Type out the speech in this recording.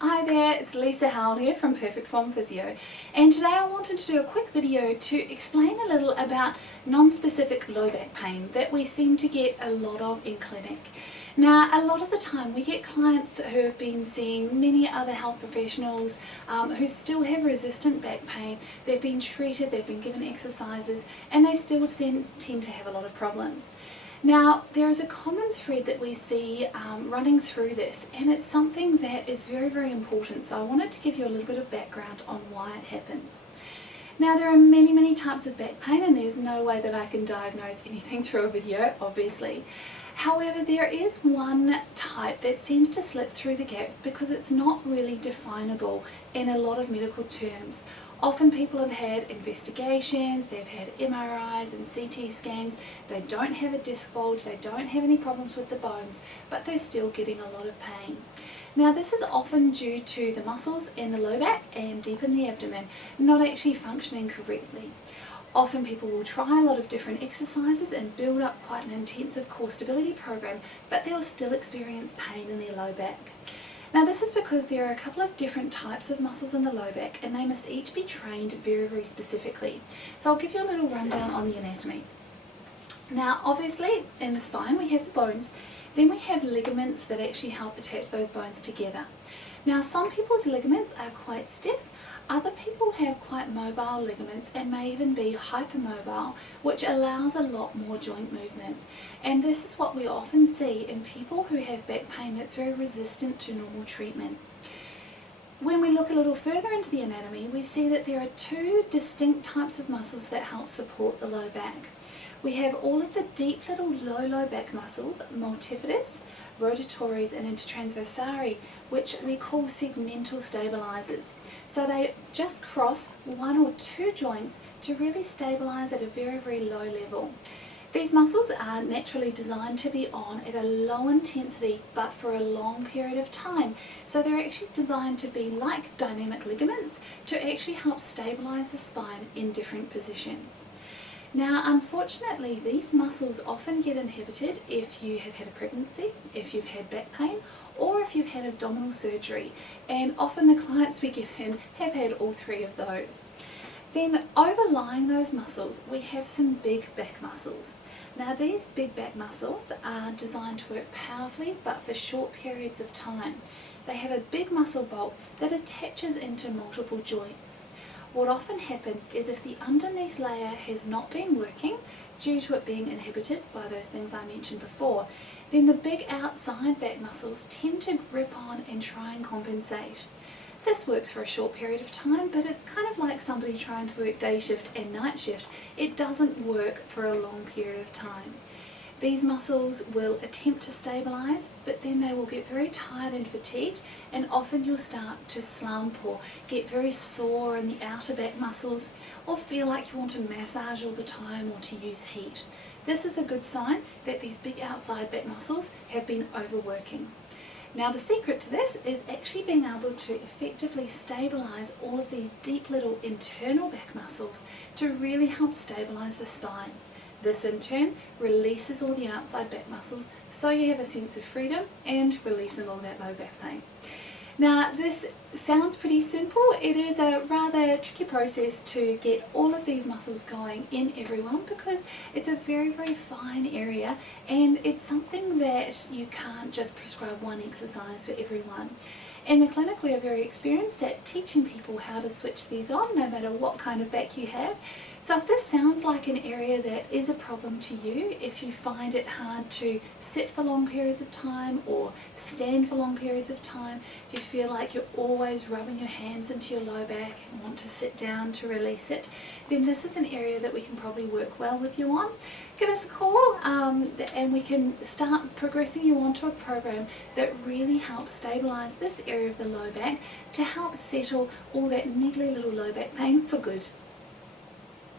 Hi there, it's Lisa Howell here from Perfect Form Physio, and today I wanted to do a quick video to explain a little about non-specific low back pain that we seem to get a lot of in clinic. Now, a lot of the time we get clients who have been seeing many other health professionals who still have resistant back pain. They've been treated, they've been given exercises, and they still tend to have a lot of problems. Now, there is a common thread that we see running through this, and it's something that is very, very important. So I wanted to give you a little bit of background on why it happens. Now, there are many, many types of back pain, and there's no way that I can diagnose anything through a video, obviously. However, there is one type that seems to slip through the gaps because it's not really definable in a lot of medical terms. Often people have had investigations, they've had MRIs and CT scans, they don't have a disc bulge, they don't have any problems with the bones, but they're still getting a lot of pain. Now, this is often due to the muscles in the low back and deep in the abdomen not actually functioning correctly. Often people will try a lot of different exercises and build up quite an intensive core stability program, but they'll still experience pain in their low back. Now, this is because there are a couple of different types of muscles in the low back, and they must each be trained very, very specifically. So I'll give you a little rundown on the anatomy. Now, obviously in the spine we have the bones, then we have ligaments that actually help attach those bones together. Now, some people's ligaments are quite stiff, other people have quite mobile ligaments and may even be hypermobile, which allows a lot more joint movement. And this is what we often see in people who have back pain that's very resistant to normal treatment. When we look a little further into the anatomy, we see that there are two distinct types of muscles that help support the low back. We have all of the deep little low back muscles, multifidus, rotatories and intertransversarii, which we call segmental stabilizers. So they just cross one or two joints to really stabilize at a very, very low level. These muscles are naturally designed to be on at a low intensity but for a long period of time. So they're actually designed to be like dynamic ligaments to actually help stabilize the spine in different positions. Now, unfortunately, these muscles often get inhibited if you have had a pregnancy, if you've had back pain, or if you've had abdominal surgery, and often the clients we get in have had all three of those. Then overlying those muscles, we have some big back muscles. Now, these big back muscles are designed to work powerfully but for short periods of time. They have a big muscle bulk that attaches into multiple joints. What often happens is if the underneath layer has not been working due to it being inhibited by those things I mentioned before, then the big outside back muscles tend to grip on and try and compensate. This works for a short period of time, but it's kind of like somebody trying to work day shift and night shift. It doesn't work for a long period of time. These muscles will attempt to stabilize, but then they will get very tired and fatigued, and often you'll start to slump or get very sore in the outer back muscles, or feel like you want to massage all the time or to use heat. This is a good sign that these big outside back muscles have been overworking. Now, the secret to this is actually being able to effectively stabilize all of these deep little internal back muscles to really help stabilize the spine. This in turn releases all the outside back muscles, so you have a sense of freedom and releasing all that low back pain. Now, this sounds pretty simple. It is a rather tricky process to get all of these muscles going in everyone because it's a very, very fine area, and it's something that you can't just prescribe one exercise for everyone. In the clinic, we are very experienced at teaching people how to switch these on no matter what kind of back you have. So if this sounds like an area that is a problem to you, if you find it hard to sit for long periods of time or stand for long periods of time, if you feel like you're always rubbing your hands into your low back and want to sit down to release it, then this is an area that we can probably work well with you on. Give us a call and we can start progressing you onto a program that really helps stabilize this area of the low back to help settle all that niggly little low back pain for good.